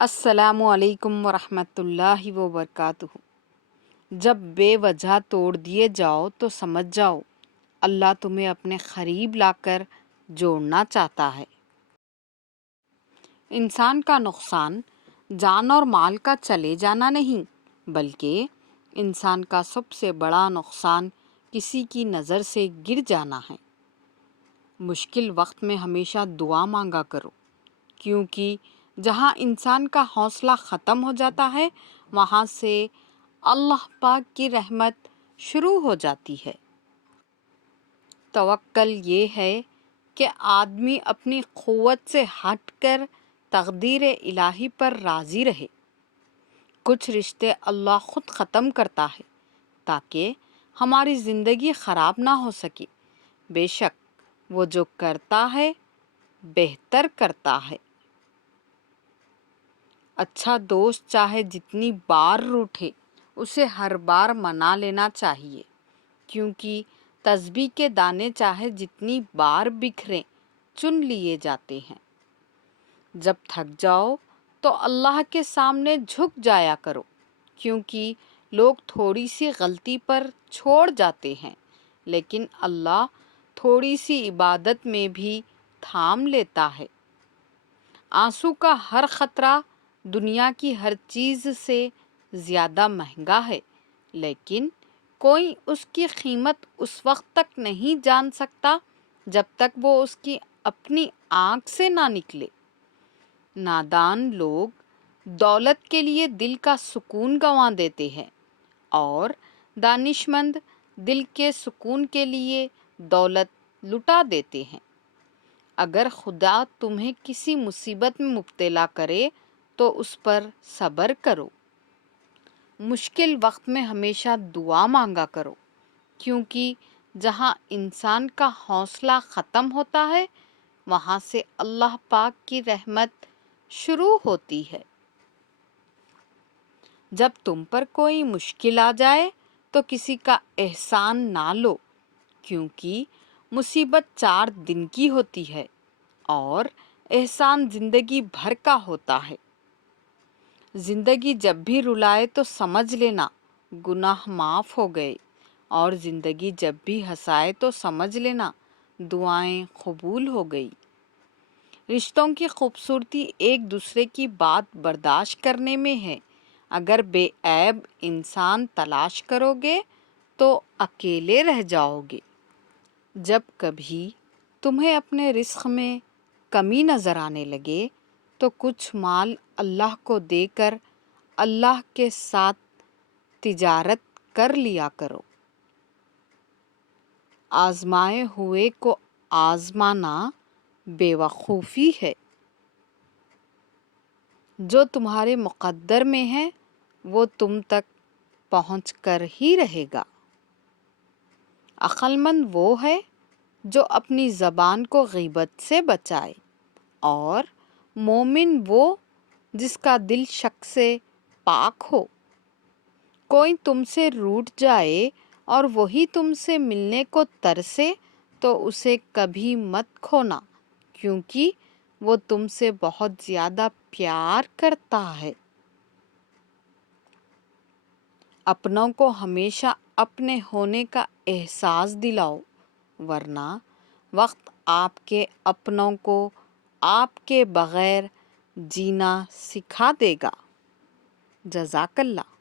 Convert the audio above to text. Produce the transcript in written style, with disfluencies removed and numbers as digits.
السلام علیکم ورحمۃ اللہ وبرکاتہ۔ جب بے وجہ توڑ دیے جاؤ تو سمجھ جاؤ اللہ تمہیں اپنے قریب لا کر جوڑنا چاہتا ہے۔ انسان کا نقصان جان اور مال کا چلے جانا نہیں، بلکہ انسان کا سب سے بڑا نقصان کسی کی نظر سے گر جانا ہے۔ مشکل وقت میں ہمیشہ دعا مانگا کرو، کیونکہ جہاں انسان کا حوصلہ ختم ہو جاتا ہے وہاں سے اللہ پاک کی رحمت شروع ہو جاتی ہے۔ توکل یہ ہے کہ آدمی اپنی قوت سے ہٹ کر تقدیر الہی پر راضی رہے۔ کچھ رشتے اللہ خود ختم کرتا ہے تاکہ ہماری زندگی خراب نہ ہو سکے۔ بے شک وہ جو کرتا ہے بہتر کرتا ہے۔ اچھا دوست چاہے جتنی بار روٹھے اسے ہر بار منا لینا چاہیے، کیونکہ تسبیح کے دانے چاہے جتنی بار بکھریں چن لیے جاتے ہیں۔ جب تھک جاؤ تو اللہ کے سامنے جھک جایا کرو، کیونکہ لوگ تھوڑی سی غلطی پر چھوڑ جاتے ہیں، لیکن اللہ تھوڑی سی عبادت میں بھی تھام لیتا ہے۔ آنسو کا ہر قطرہ دنیا کی ہر چیز سے زیادہ مہنگا ہے، لیکن کوئی اس کی قیمت اس وقت تک نہیں جان سکتا جب تک وہ اس کی اپنی آنکھ سے نہ نکلے۔ نادان لوگ دولت کے لیے دل کا سکون گنوا دیتے ہیں، اور دانشمند دل کے سکون کے لیے دولت لٹا دیتے ہیں۔ اگر خدا تمہیں کسی مصیبت میں مبتلا کرے تو اس پر صبر کرو۔ مشکل وقت میں ہمیشہ دعا مانگا کرو، کیونکہ جہاں انسان کا حوصلہ ختم ہوتا ہے وہاں سے اللہ پاک کی رحمت شروع ہوتی ہے۔ جب تم پر کوئی مشکل آ جائے تو کسی کا احسان نہ لو، کیونکہ مصیبت 4 دن کی ہوتی ہے اور احسان زندگی بھر کا ہوتا ہے۔ زندگی جب بھی رلائے تو سمجھ لینا گناہ معاف ہو گئے، اور زندگی جب بھی ہنسائے تو سمجھ لینا دعائیں قبول ہو گئی۔ رشتوں کی خوبصورتی ایک دوسرے کی بات برداشت کرنے میں ہے۔ اگر بے عیب انسان تلاش کرو گے تو اکیلے رہ جاؤ گے۔ جب کبھی تمہیں اپنے رزق میں کمی نظر آنے لگے تو کچھ مال اللہ کو دے کر اللہ کے ساتھ تجارت کر لیا کرو۔ آزمائے ہوئے کو آزمانا بے وقوفی ہے۔ جو تمہارے مقدر میں ہے وہ تم تک پہنچ کر ہی رہے گا۔ عقل مند وہ ہے جو اپنی زبان کو غیبت سے بچائے، اور مومن وہ جس کا دل شک سے پاک ہو۔ کوئی تم سے روٹھ جائے اور وہی تم سے ملنے کو ترسے تو اسے کبھی مت کھونا، کیونکہ وہ تم سے بہت زیادہ پیار کرتا ہے۔ اپنوں کو ہمیشہ اپنے ہونے کا احساس دلاؤ، ورنہ وقت آپ کے اپنوں کو آپ کے بغیر جینا سکھا دے گا۔ جزاک اللہ۔